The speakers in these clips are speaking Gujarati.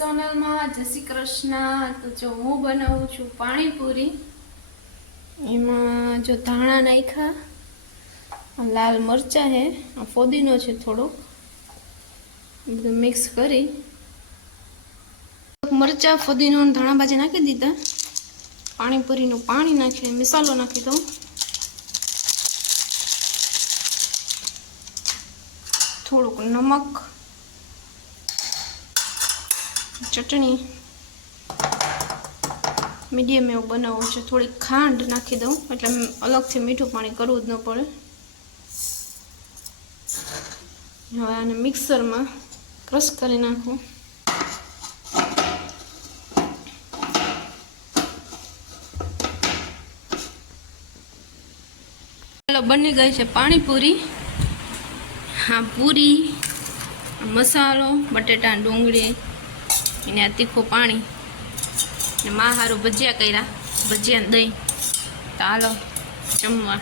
સોનલમાં જય શ્રી કૃષ્ણ। તો જો હું બનાવું છું પાણીપુરી। એમાં જો ધાણા નાખ્યા, લાલ મરચા હે, ફોદીનો છે થોડો, બધું મિક્સ કરી મરચા ફોદીનો ધાણા ભાજી નાખી દીધા। પાણીપુરીનું પાણી નાખી મસાલો નાખી દઉં, થોડુંક નમક, ચટણી, મીડિયમ એવું બનાવવું છે, થોડી ખાંડ નાખી દઉં એટલે અલગથી મીઠું પાણી કરવું જ ન પડે। હવે આને મિક્સરમાં ક્રશ કરી નાખું। ચાલો બની ગઈ છે પાણીપુરી। હા, પૂરી, મસાલો, બટેટા, ડુંગળી અને આ તીખું પાણી ને માં હારું ભજીયા કર્યા, ભજીયા દહીં। તો હાલો જમવા।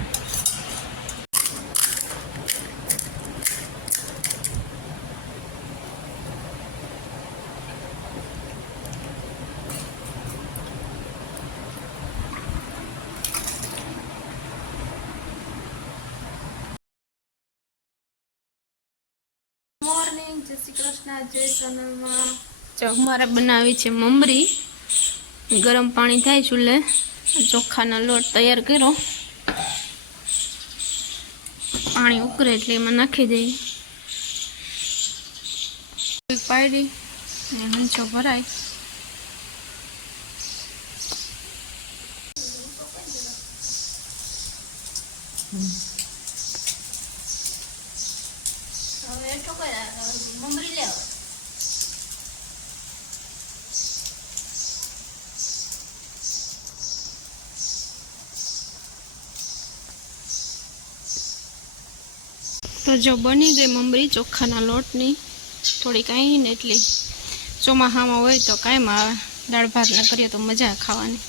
મોર્નિંગ, જય શ્રી કૃષ્ણ, જય સોનલમાં। જો અમારે બનાવી છે મમરી। ગરમ પાણી થાય ચૂલે, ચોખાનો લોટ તૈયાર કર્યો, પાણી ઉકળે એટલે એમાં નાખી દઈએ, પાડી ને હંચો ભરાય। હવે એટલો મમરી લેવા તો જો બની ગઈ મમરી ચોખાના લોટની, થોડી કાંઈ ને એટલી। ચોમાસામાં હોય તો કાંઈમાં દાળ ભાત ના કરીએ તો મજા ખાવાની।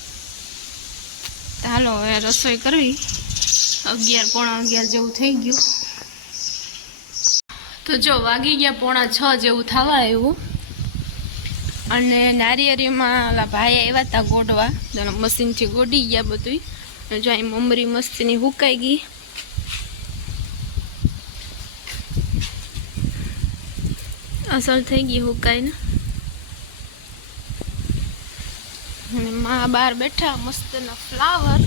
તો હાલો હવે રસોઈ કરવી। 11 પોણા 11 જેવું થઈ ગયું। તો જો વાગી ગયા 5:45 જેવું થવા આવ્યું। અને નારિયેરીમાં ઓલા ભાઈ આવ્યા હતા ગોડવા, મશીનથી ગોડી ગયા બધું। જો અહીં મમરી મસ્તીની હુકાઈ ગઈ, અસલ થઈ ગઈ હુકાઈને। અને માં બહાર બેઠા, મસ્તના ફ્લાવર,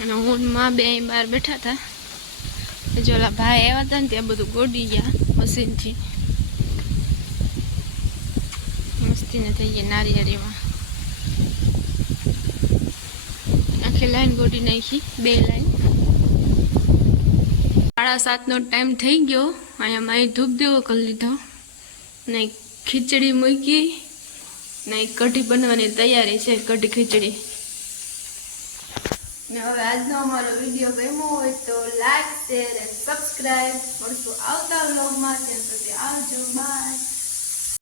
અને હું માં બે અહીં બહાર બેઠા હતા। જો ઓલા ભાઈ આવ્યા હતા ને ત્યાં બધું ગોડી ગયા મશીનથી, મસ્તીને થઈ ગઈ નારિયેરીમાં। આખી લાઈન ગોડી નાખી, 2 લાઈન। 7:30નો ટાઈમ થઈ ગયો। અહીંયા મારી ધૂપ દેવો કરી લીધો, ને ખીચડી મૂકી, ને કઢી બનવાની તૈયારી છે, કઢી ખીચડી। ને હવે આજનો અમારો વિડીયો ગમ્યો હોય તો લાઈક, શેર અને સબસ્ક્રાઈબ। મળશું આવતા વ્લોગમાં, ત્યાં સુધી આવજો, બાય।